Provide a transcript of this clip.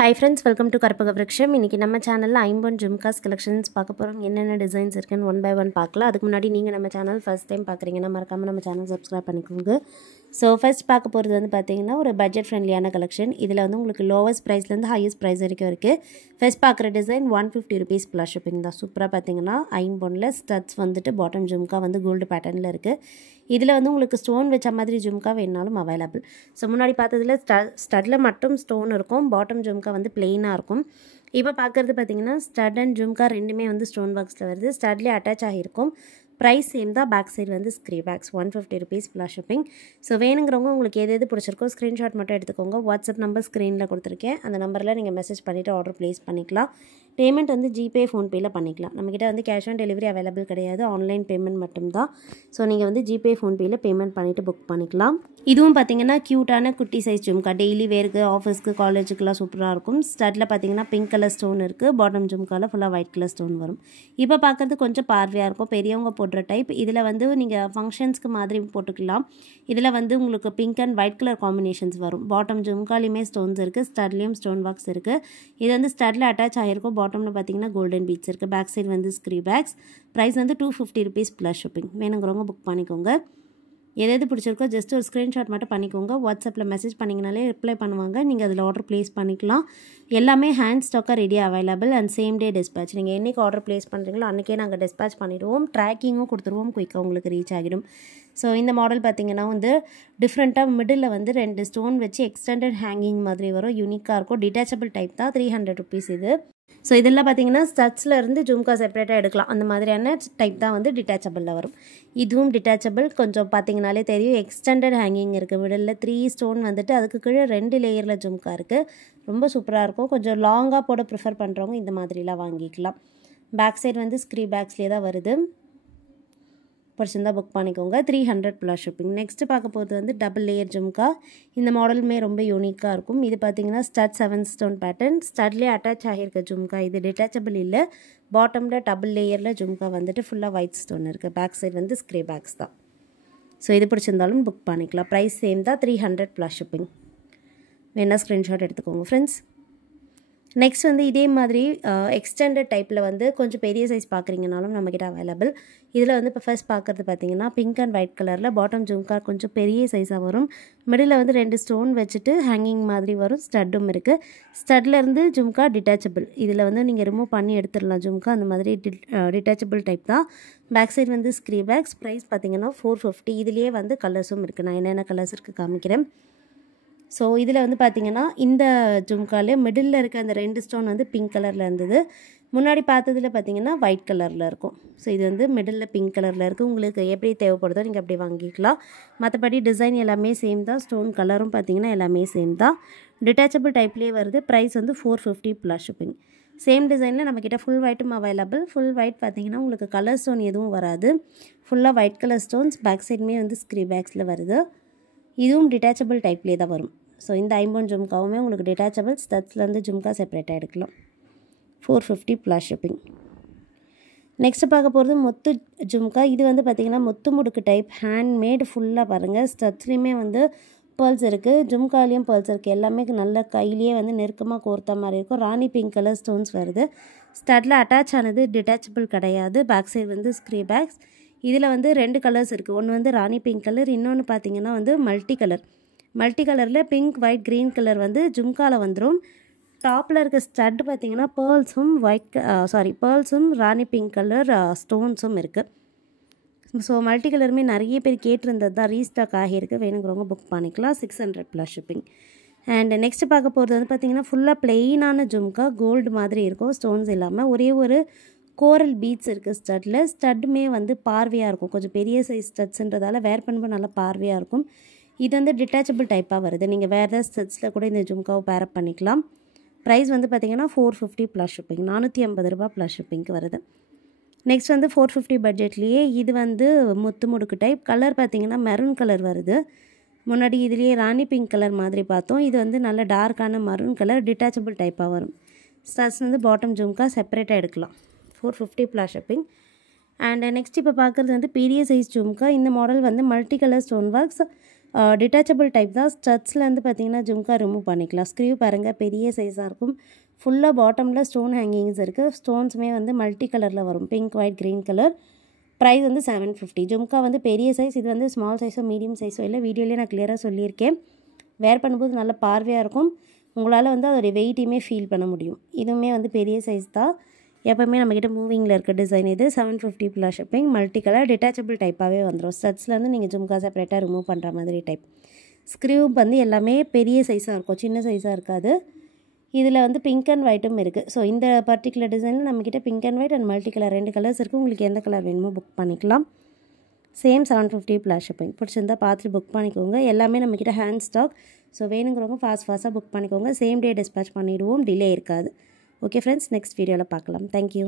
Hi friends, welcome to Karpaga Vriksham. இன்னைக்கு நம்ம சேனல்ல ஐம்பொன் ஜும்காஸ் கலெக்ஷன்ஸ் பார்க்க போறோம். என்னென்ன டிசைன்ஸ் இருக்குன்னு ஒன் பை ஒன் பார்க்கலாம். அதுக்கு முன்னாடி நீங்க நம்ம சேனல் ஃபர்ஸ்ட் டைம் பார்க்குறீங்கன்னா மறக்காம நம்ம சேனல் சப்ஸ்கிரைப் பண்ணிக்கோங்க. ஸோ ஃபர்ஸ்ட் பார்க்க போகிறது வந்து பார்த்தீங்கன்னா ஒரு பட்ஜெட் ஃப்ரெண்ட்லியான கலெக்ஷன். இதில் வந்து உங்களுக்கு லோவஸ்ட் ப்ரைஸ்லேருந்து ஹையஸ்ட் ப்ரைஸ் வரைக்கும் இருக்குது. ஃபர்ஸ்ட் பார்க்குற டிசைன் 150 rupees ப்ளஸ் ஷிப்பிங் தான். சூப்பராக பார்த்தீங்கன்னா ஐம்பொன்னில் ஸ்டட்ஸ் வந்துட்டு பாட்டம் ஜும்கா வந்து கோல்டு பேட்டர்னில் இருக்குது. இதில் வந்து உங்களுக்கு ஸ்டோன் வச்ச மாதிரி ஜும்கா வேணாலும் அவைலபிள். ஸோ முன்னாடி பார்த்ததில் ஸ்டட்டில் மட்டும் ஸ்டோன் இருக்கும், பாட்டம் ஜும்கா வந்து பிளெயினாக இருக்கும். இப்போ பார்க்குறது பார்த்தீங்கன்னா ஸ்டட் அண்ட் ஜும்கா ரெண்டுமே வந்து ஸ்டோன் பாக்ஸில் வருது. ஸ்டட்லேயே அட்டாச் ஆகியிருக்கும். ப்ரைஸ் சேம் தான். பேக் சைடு வந்து screw backs 150 rupees plus shipping. So வேணுங்கிறவங்க உங்களுக்கு எது பிடிச்சிருக்கோ ஸ்க்ரீன்ஷாட் மட்டும் எடுத்துக்கோங்க. வாட்ஸ்அப் நம்பர் ஸ்க்ரீனில் கொடுத்துருக்கேன். அந்த நம்பரில் நீங்கள் மெசேஜ் பண்ணிவிட்டு ஆர்டர் ப்ளேஸ் பண்ணிக்கலாம். பேமெண்ட் வந்து ஜிபே ஃபோன்பேயில் பண்ணிக்கலாம். நம்மக்கிட்ட வந்து கேஷ் ஆன் டெலிவரி அவைலபிள் கிடையாது, ஆன்லைன் பேமெண்ட் மட்டும்தான். ஸோ நீங்கள் வந்து ஜிபே ஃபோன்பேயில் பேமெண்ட் பண்ணிவிட்டு புக் பண்ணிக்கலாம். இதுவும் பார்த்தீங்கன்னா க்யூட்டான குட்டி சைஸ் ஜும்கா, டெய்லி வேருக்கு, ஆஃபீஸ்க்கு, காலேஜுக்குலாம் சூப்பராக இருக்கும். ஸ்டட்டில் பார்த்தீங்கன்னா பிங்க் கலர் ஸ்டோன் இருக்குது, பாட்டம் ஜும்காவில் ஃபுல்லாக ஒயிட் கலர் ஸ்டோன் வரும். இப்போ பார்க்குறது கொஞ்சம் பார்வையாக இருக்கும், பெரியவங்க போடுற டைப். இதில் வந்து நீங்கள் ஃபங்க்ஷன்ஸ்க்கு மாதிரி போட்டுக்கலாம். இதில் வந்து உங்களுக்கு pink and white colour combinations வரும். பாட்டம் ஜும்காலையுமே ஸ்டோன்ஸ் இருக்குது, ஸ்டட்லேயும் ஸ்டோன் பாக்ஸ் இருக்குது. இது வந்து ஸ்டட்டில் அட்டாச் ஆகிருக்கும். பாட்டமில் பார்த்தீங்கன்னா கோல்டன் பீட்ஸ் இருக்குது. பேக் சைடு வந்து ஸ்க்ரீ பேக்ஸ். ப்ரைஸ் வந்து 250 rupees ப்ளஸ் ஷிப்பிங். வேணுங்கிறவங்க புக் பண்ணிக்கோங்க. எது பிடிச்சிருக்கோ ஜஸ்ட் ஒரு ஸ்க்ரீன்ஷாட் மட்டும் பண்ணிக்கோங்க. வாட்ஸ்அப்பில் மெசேஜ் பண்ணிங்கனாலே ரிப்ளை பண்ணுவாங்க. நீங்கள் அதில் ஆர்டர் ப்ளேஸ் பண்ணிக்கலாம். எல்லாமே ஹேண்ட் ஸ்டாக்காக ரெடியாக available and same day dispatch. நீங்கள் என்றைக்கு ஆர்டர் ப்ளேஸ் பண்ணுறீங்களோ அன்றைக்கே நாங்கள் டிஸ்பேச் பண்ணிவிடுவோம். ட்ராக்கிங்கும் கொடுத்துருவோம், குயிக்காக உங்களுக்கு ரீச் ஆகிடும். ஸோ இந்த மாடல் பார்த்திங்கன்னா வந்து டிஃப்ரெண்ட்டாக மிடில் வந்து 2 ஸ்டோன் வச்சு எக்ஸ்டெண்டட் ஹேங்கிங் மாதிரி வரும். யூனிக்காக இருக்கும். டிட்டாச்சபிள் டைப் தான். 300 rupees இது. ஸோ இதெல்லாம் பார்த்தீங்கன்னா ஸ்டட்ஸில் இருந்து ஜும்கா செப்பரேட்டாக எடுக்கலாம். அந்த மாதிரியான டைப் தான் வந்து டிட்டாச்சபிளில் வரும். இதுவும் டிட்டாச்சபிள். கொஞ்சம் பார்த்தீங்கனாலே தெரியும், எக்ஸ்டெண்டட் ஹேங்கிங் இருக்குது. மிடில் 3 ஸ்டோன் வந்துட்டு அதுக்கு கீழே 2 லேயரில் ஜும்கா இருக்குது. ரொம்ப சூப்பராக இருக்கும். கொஞ்சம் லாங்காக போட ப்ரிஃபர் பண்ணுறவங்க இந்த மாதிரிலாம் வாங்கிக்கலாம். பேக் சைடு வந்து ஸ்க்ரீ பேக்ஸ்லேயே தான் வருது. பிடிச்சிருந்தா புக் பண்ணிக்கோங்க. 300 ப்ளஸ் ஷிப்பிங். நெக்ஸ்ட்டு பார்க்க போகிறது வந்து டபுள் லேயர் ஜும்கா. இந்த மாடலுமே ரொம்ப யூனிக்காக இருக்கும். இது பார்த்தீங்கன்னா ஸ்டட் 7 ஸ்டோன் பேட்டர்ன். ஸ்டட்லேயே அட்டாச் ஆகியிருக்க ஜும்கா. இது டிட்டாச்சபிள் இல்லை. பாட்டமில் டபுள் லேயரில் ஜும்கா வந்துட்டு ஃபுல்லாக ஒயிட் ஸ்டோன் இருக்குது. பேக் சைடு வந்து ஸ்க்ரே பேக்ஸ் தான். ஸோ இது பிடிச்சிருந்தாலும் புக் பண்ணிக்கலாம். ப்ரைஸ் சேம் தான். 300 ப்ளஸ் ஷிப்பிங். வேணால் ஸ்க்ரீன்ஷாட் எடுத்துக்கோங்க ஃப்ரெண்ட்ஸ். நெக்ஸ்ட் வந்து இதே மாதிரி எக்ஸ்டெண்டட் டைப்பில் வந்து கொஞ்சம் பெரிய சைஸ் பார்க்குறீங்கனாலும் நம்மக்கிட்ட அவைலபிள். இதில் வந்து இப்போ ஃபர்ஸ்ட் பார்க்குறது பார்த்தீங்கன்னா பிங்க் அண்ட் ஒயிட் கலரில் பாட்டம் ஜும்கா கொஞ்சம் பெரிய சைஸாக வரும். மிடில் வந்து 2 ஸ்டோன் வச்சுட்டு ஹேங்கிங் மாதிரி வரும். ஸ்டட்டும் இருக்குது. ஸ்டட்லேருந்து ஜும்கா டிட்டாச்சபிள். இதில் வந்து நீங்கள் ரிமூவ் பண்ணி எடுத்துடலாம் ஜும்கா. அந்த மாதிரி டிட்டாச்சபிள் டைப் தான். பேக் சைடு வந்து ஸ்க்ரீ பேக்ஸ். ப்ரைஸ் பார்த்தீங்கன்னா 450. இதுலேயே வந்து கலர்ஸும் இருக்குது. நான் என்னென்ன கலர்ஸ் இருக்குது காமிக்கிறேன். ஸோ இதில் வந்து பார்த்திங்கன்னா இந்த ஜும்காலே மிடில் இருக்க அந்த 2 ஸ்டோன் வந்து பிங்க் கலரில் இருந்தது. முன்னாடி பார்த்ததில் பார்த்திங்கன்னா ஒயிட் கலரில் இருக்கும். ஸோ இது வந்து மிடில் பிங்க் கலரில் இருக்குது. உங்களுக்கு எப்படி தேவைப்படுதோ நீங்கள் அப்படி வாங்கிக்கலாம். மற்றபடி டிசைன் எல்லாமே சேம் தான். ஸ்டோன் கலரும் பார்த்திங்கன்னா எல்லாமே சேம் தான். டிட்டாச்சபிள் டைப்லேயே வருது. ப்ரைஸ் வந்து 450 ப்ளஸ் ஷிப்பிங். சேம் டிசைனில் நம்மக்கிட்ட ஃபுல் ஒயிட்டும் அவைலபிள். ஃபுல் ஒயிட் பார்த்திங்கன்னா உங்களுக்கு கலர் ஸ்டோன் எதுவும் வராது. ஃபுல்லாக ஒயிட் கலர் ஸ்டோன்ஸ். பேக் சைடுமே வந்து ஸ்க்ரீ பேக்ஸில் வருது. இதுவும் டிட்டாச்சபிள் டைப்லேயே தான் வரும். ஸோ இந்த ஐம்பொன் ஜும்காவுமே உங்களுக்கு டிட்டாச்சபிள். ஸ்டட்ஸ்லேருந்து ஜும்கா செப்பரேட்டாக எடுக்கலாம். 450 ப்ளஸ் ஷிப்பிங். நெக்ஸ்ட்டு பார்க்க போகிறது முத்து ஜும்கா. இது வந்து பார்த்திங்கன்னா முத்து முடுக்கு டைப், ஹேண்ட்மேட். ஃபுல்லாக பாருங்கள் ஸ்டட்ஸ்லேயுமே வந்து பேர்ல்ஸ் இருக்குது, ஜும்காலேயும் பேர்ல்ஸ் இருக்குது. எல்லாமே நல்ல கையிலேயே வந்து நெருக்கமாக கோர்த்த மாதிரி இருக்கும். ராணி பிங்க் கலர் ஸ்டோன்ஸ் வருது. ஸ்டட்டில் அட்டாச் ஆனது, டிட்டாச்சபிள் கிடையாது. பேக் சைடு வந்து ஸ்க்ரீ பேக்ஸ். இதில் வந்து 2 கலர்ஸ் இருக்குது. ஒன்று வந்து ராணி பிங்க் கலர், இன்னொன்று பார்த்திங்கன்னா வந்து மல்டி கலர். மல்டி கலரில் பிங்க், ஒயிட், க்ரீன் கலர் வந்து ஜும்காவில் வந்துடும். டாப்பில் இருக்க ஸ்டட் பார்த்திங்கன்னா பேர்ல்ஸும் ராணி பிங்க் கலர் ஸ்டோன்ஸும் இருக்குது. ஸோ மல்டி கலருமே நிறைய பேர் கேட்டிருந்தது தான். ரீஸ்டாக் ஆகியிருக்கு. வேணுங்கிறவங்க புக் பண்ணிக்கலாம். 600 ப்ளஸ் ஷிப்பிங். அண்ட் நெக்ஸ்ட்டு பார்க்க போகிறது வந்து பார்த்திங்கன்னா ஃபுல்லாக ப்ளெயினான ஜும்கா. கோல்டு மாதிரி இருக்கும், ஸ்டோன்ஸ் இல்லாமல். ஒரே ஒரு கோரல் பீட்ஸ் இருக்குது ஸ்டட்டில். ஸ்டட்டுமே வந்து பார்வையாக இருக்கும். கொஞ்சம் பெரிய சைஸ் ஸ்டட்ஸுன்றதால வேர் பண்ணும்போது நல்லா பார்வையாக இருக்கும். இது வந்து டிட்டாச்சபிள் டைப்பாக வருது. நீங்கள் வேறு ஸ்டட்ஸில் கூட இந்த ஜும்காவை பேரப் பண்ணிக்கலாம். ப்ரைஸ் வந்து பார்த்திங்கன்னா 450 ப்ளஸ் ஷிப்பிங். 450 ரூபா ப்ளஸ் ஷிப்பிங்க்கு வருது. நெக்ஸ்ட் வந்து 450 பட்ஜெட்லேயே இது வந்து முத்து முடுக்கு டைப். கலர் பார்த்திங்கன்னா மெரூன் கலர் வருது. முன்னாடி இதுலேயே ராணி பிங்க் கலர் மாதிரி பார்த்தோம். இது வந்து நல்ல டார்க்கான மரூன் கலர். டிட்டாச்சபிள் டைப்பாக வரும். ஸ்டட்ஸ் வந்து பாட்டம் ஜும்கா செப்பரேட்டாக எடுக்கலாம். 450 ப்ளஸ் ஷிப்பிங். அண்ட் நெக்ஸ்ட் இப்போ பார்க்குறது வந்து பெரிய சைஸ் ஜும்கா. இந்த மாடல் வந்து multi colour stone works. Detachable type தான். ஸ்டட்ஸ்லேருந்து பார்த்தீங்கன்னா ஜும்கா ரிமூவ் பண்ணிக்கலாம். ஸ்க்ரீவ் பாருங்கள் பெரிய சைஸாக இருக்கும். ஃபுல்லாக பாட்டமில் ஸ்டோன் ஹேங்கிங்ஸ் இருக்குது. ஸ்டோன்ஸுமே வந்து மல்டி கலரில் வரும், pink, white, green colour. Price வந்து 750. ஜும்கா வந்து பெரிய சைஸ், இது வந்து ஸ்மால் சைஸோ மீடியம் சைஸோ இல்லை, வீடியோலேயே நான் கிளியராக சொல்லியிருக்கேன். வேர் பண்ணும்போது நல்ல பார்வையாக இருக்கும். உங்களால் வந்து அதோடைய வெயிட்டையுமே ஃபீல் பண்ண முடியும். இதுவுமே வந்து பெரிய சைஸ் தான். எப்போவுமே நம்மக்கிட்ட மூவிங்கில் இருக்க டிசைன் இது. 750 plus shipping. Multi colour detachable டைப்பாகவே வந்துடும். ஸ்டட்ஸ்லேருந்து நீங்கள் ஜும்கா செப்பரேட்டாக ரிமூவ் பண்ணுற மாதிரி டைப். ஸ்க்ரீவ் வந்து எல்லாமே பெரிய சைஸாக இருக்கும், சின்ன சைஸாக இருக்காது. இதில் வந்து பிங்க் அண்ட் ஒயிட்டும் இருக்குது. ஸோ இந்த பர்டிகுலர் டிசைனில் நம்மக்கிட்ட pink and white and multi colour 2 colours இருக்குது. உங்களுக்கு எந்த கலர் வேணுமோ புக் பண்ணிக்கலாம். Same 750 plus shipping. பிடிச்சிருந்தா பார்த்துட்டு புக் பண்ணிக்கோங்க. எல்லாமே நம்மக்கிட்ட ஹேண்ட் ஸ்டாக். ஸோ வேணுங்கிறவங்க ஃபாஸ்ட்டாக புக் பண்ணிக்கோங்க. சேம் டே டிஸ்பேச் பண்ணிவிடுவோம், டிலே இருக்காது. ஓகே ஃப்ரெண்ட்ஸ், நெக்ஸ்ட் வீடியோவில் பார்க்கலாம். தேங்க்யூ.